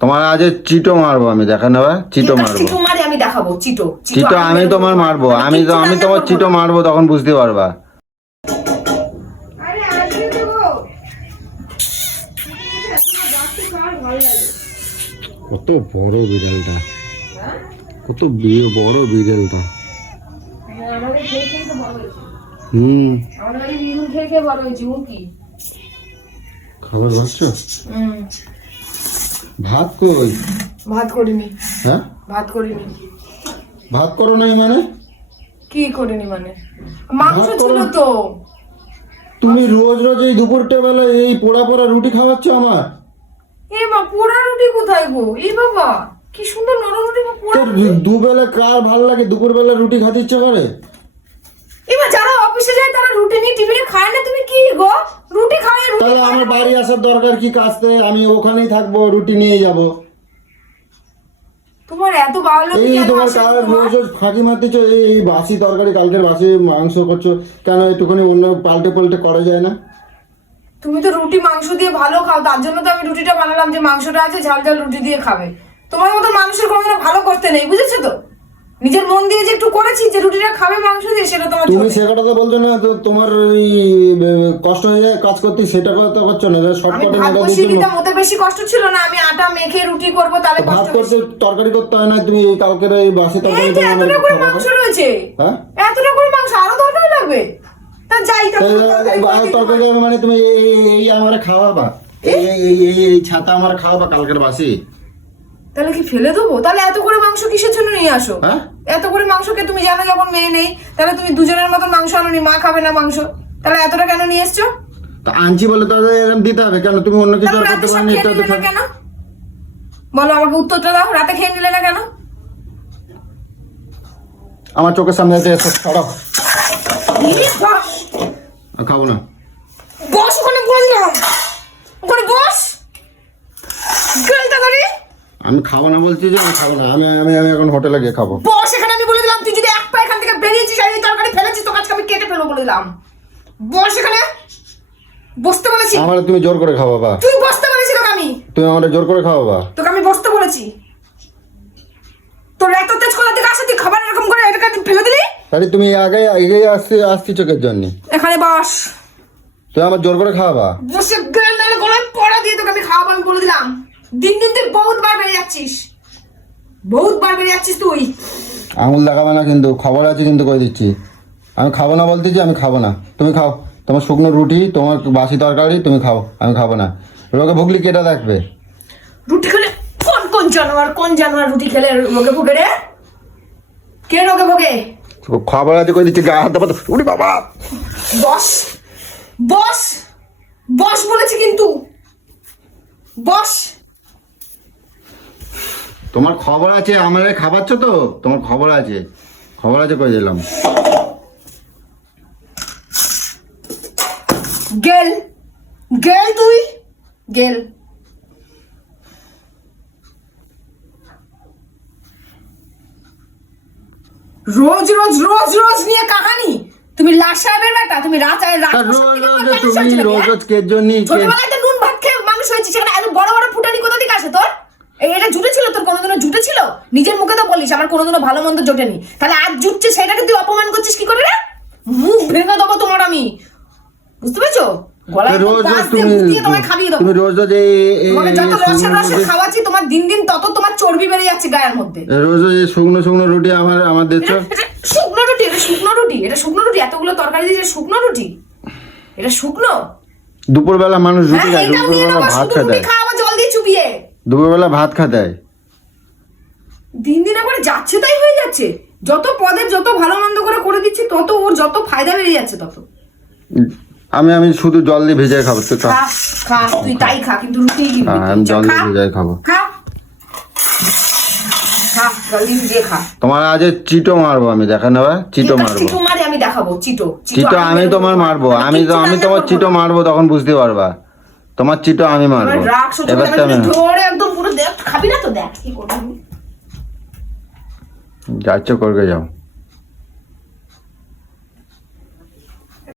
তোমার আজ চিটো মারবো আমি, দেখা নেবে চিটো মারবো। চিটো মারি আমি দেখাবো। চিটো চিটো আমি তোমার মারবো, আমি তোমার চিটো মারবো, তখন বুঝতে পারবা। আরে আসবে তো গো। কত বড় বিড়ালটা, কত বড় বিড়ালটা। আমাদের খেয়ে খেয়ে তো বড় হয়েছে। আমাদের বাড়ি নিমুল খেয়ে খেয়ে বড় হয়েছে। ও কি খাবার খাচ্ছ? ভাত কই? ভাত করিনি। হ্যাঁ ভাত করিনি। ভাত করো নাই মানে? কি করিনি মানে? মাংস ছিল তো। তুমি রোজ রোজ এই দুপুরটা বেলা এই পোড়া পোড়া রুটি খাওয়াচ্ছ আমার। এ মা, পোড়া রুটি কোথায় গো? এ বাবা, কি সুন্দর নরম রুটি। তোর দুবেলা কার ভালো লাগে দুপুর বেলা রুটি খেতে ইচ্ছে করে? এবার যারা অফিসে যায় তারা রুটি নিয়ে টিফিনে খায় না, তুমি কি গো রুটি খাওয়ায়? রুটি তাহলে আমার বাড়ি আসার দরকার কি? কাজতে আমি ওখানেই থাকবো, রুটি নিয়ে যাব। তোমার এত ভালো লাগে এই কেন? তোমার আসে কার তোমার? রোজ রোজ ফাঁকি মারতেছ? এই বাসি তরকারি, কালকের বাসি মাংস করছো কেন? একটুখানি অন্য পাল্টে পাল্টে করা যায় না? তুমি তো রুটি মাংস দিয়ে ভালো খাও, তার জন্য তো আমি রুটিটা বানালাম যে মাংসটা আছে ঝাল ঝাল রুটি দিয়ে খাবে। তোমার মতো মানুষের কোনোদিনও ভালো করতে নেই, বুঝেছো তো? নিজের মন দিয়ে যে একটু করেছি যে রুটিটা খাবে মাংস দিয়ে, সেটা তোমার তুমি চলে। সে কথা তো বলছো না, তো তোমার ওই কষ্ট হয়ে যায় কাজ করতে, সেটা কথা করছো না। আমি শর্টকাটে ভাত মেটা বসিয়ে দিচ্ছ। দিতাম, ওতে বেশি কষ্ট ছিল না। আমি আটা মেখে রুটি করবো, তাহলে ভাত কষ্ট করতে তরকারি করতে হয় না? তুমি এই কালকের এই বাসি এই তরকারি যে এতটা করে মাংস রয়েছে, হ্যাঁ এতটা করে মাংস আরো তরকারি লাগবে? তা যাই তরকারি মানে তুমি এই আমার খাওয়াবা? এই ছাতা আমার খাওয়াবা কালকের বাসি? তাহলে কি ফেলে দেবো? তাহলে এত করে মাংস কিসের জন্য নিয়ে আসো? হ্যাঁ? এত করে মাংসকে তুমি জানো যখন মেয়ে নেই, তাহলে তুমি দুজনের মতন মাংস আনোনি, মা খাবে না মাংস, তাহলে এতটা কেন নিয়ে এসছো? তা আনছি বলে তাদের এরকম দিতে হবে কেন? তুমি অন্য কিছু তাহলে আর রাতে করতে সব পারো? খেয়ে নিলে না কেন? বলো আমাকে উত্তরটা দাও, রাতে খেয়ে নিলে না কেন? আমার চোখের সামনে এসে ছড়াও। বস খাবো না। বস, ওখানে বললাম, ওখানে বস। গেলটা করি। আমি খাবো না বলছি যে আমি খাবো না। আমি আমি আমি এখন হোটেলে গিয়ে খাবো। বস, এখানে আমি বলে দিলাম, তুই যদি এক পা এখান থেকে বেরিয়েছিস আর এই তরকারি ফেলেছিস, তোকে আজকে আমি কেটে ফেলবো বলে দিলাম। বস এখানে, বসতে বলেছি। আমার তুমি জোর করে খাওয়া বা? তুই বসতে বলেছি তোকে আমি। তুমি আমার জোর করে খাওয়া বা? তোকে আমি বসতে বলেছি। তোর এত তেজ কোথা থেকে আসে? তুই খাবার এরকম করে এটাকে ফেলে দিলি? আরে তুমি আগে এগিয়ে আসছি চোখের জন্য। এখানে বস। তুমি আমার জোর করে খাওয়াবা? বসে গেল, নাহলে গলায় পড়া দিয়ে তোকে আমি খাওয়াবো, আমি বলে দিলাম। দিন দিন তুই বহুত বার বেড়ে যাচ্ছিস, বহুত বার বেড়ে যাচ্ছিস তুই। আঙুল দেখাবে না কিন্তু, খবর আছে কিন্তু, কই দিচ্ছি। আমি খাবো না বলতেছি, আমি খাবো না। তুমি খাও, তোমার শুকনো রুটি, তোমার বাসি তরকারি, তুমি খাও, আমি খাবো না। রোগে ভুগলি কেটা দেখবে? রুটি খেলে কোন জানোয়ার রুটি খেলে রোগে ভোগে রে? কে রোগে ভোগে? খবর আছে কই দিচ্ছি, গা হাত দাও। উড়ি বাবা! বস বস বস বলেছি কিন্তু, বস। তোমার খবর আছে, আমার খাবাচ্ছ তো, তোমার খবর আছে, খবর আছে কই দিলাম। গেল গেল তুই গেল। রোজ রোজ রোজ রোজ নিয়ে কাহানি। তুমি লাট সাহেবের বেটা, তুমি তুমি রোজ রোজ কে জন্য? ছোটবেলায় তো নুন ভাত খেয়ে মানুষ হয়েছে, সেখানে এত বড় বড় ফুটানি কোথা থেকে আসে তোর? এটা জুটে ছিল তোর? কোনোদিনও জুটে ছিল? নিজের মুখে তো বলিস আমার কোনোদিনও ভালো মন্দ জোটেনি, তাহলে আজ জুটছে সেটাকে তুই অপমান করছিস কি করে রে? মুখ ভেঙে দেবো তোমার আমি, বুঝতে পেরেছো? তুমি রোজ রোজ খাওয়াচ্ছি, তোমার দিন দিন তত তোমার চর্বি বেড়ে যাচ্ছে গায়ের মধ্যে। রোজ রোজ শুকনো শুকনো রুটি আমার দিচ্ছ। শুকনো রুটি? এটা শুকনো রুটি? এটা শুকনো রুটি? এতগুলো তরকারি দিয়ে শুকনো রুটি? এটা শুকনো? দুপুরবেলা মানুষ রুটি খায়, দুপুরবেলা ভাত খায়, খাওয়া জল দিয়ে চুপিয়ে দুপুরবেলা ভাত খায়। দিন দিন আবার যাচ্ছে তাই হয়ে যাচ্ছে। যত পদের যত ভালো মন্দ করে দিচ্ছি, তত ওর যত ফায়দা বেড়ে যাচ্ছে তত। আমি শুধু জল দিয়ে ভেজে খাবো। তো খা, তুই তাই খা, কিন্তু রুটি আমি জল দিয়ে ভেজে খাবো। তোমার আজ চিটো মারবো আমি, দেখা নেবে চিটো মারবো। চিটো মারি আমি দেখাবো। চিটো আমি তোমার মারবো, আমি তোমার চিটো মারবো, তখন বুঝতে পারবা। তোমার চিটো আমি মারবো। এবার ধরে একদম পুরো দেখ, খাবি না তো? দেখ কি করবি, যাচ্ছ করবে যাও।